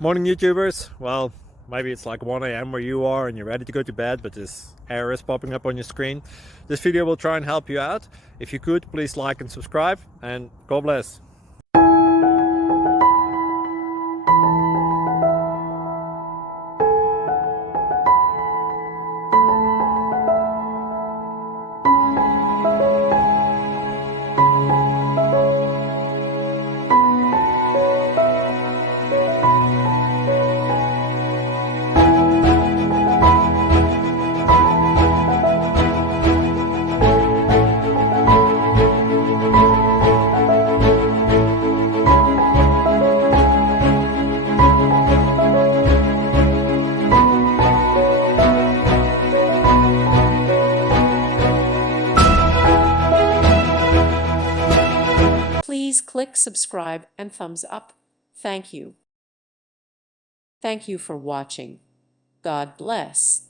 Morning YouTubers. Well, maybe it's like 1 a.m. where you are and you're ready to go to bed, but this error is popping up on your screen. This video will try and help you out. If you could, please like and subscribe, and God bless. Please click subscribe and thumbs up. Thank you. Thank you for watching. God bless.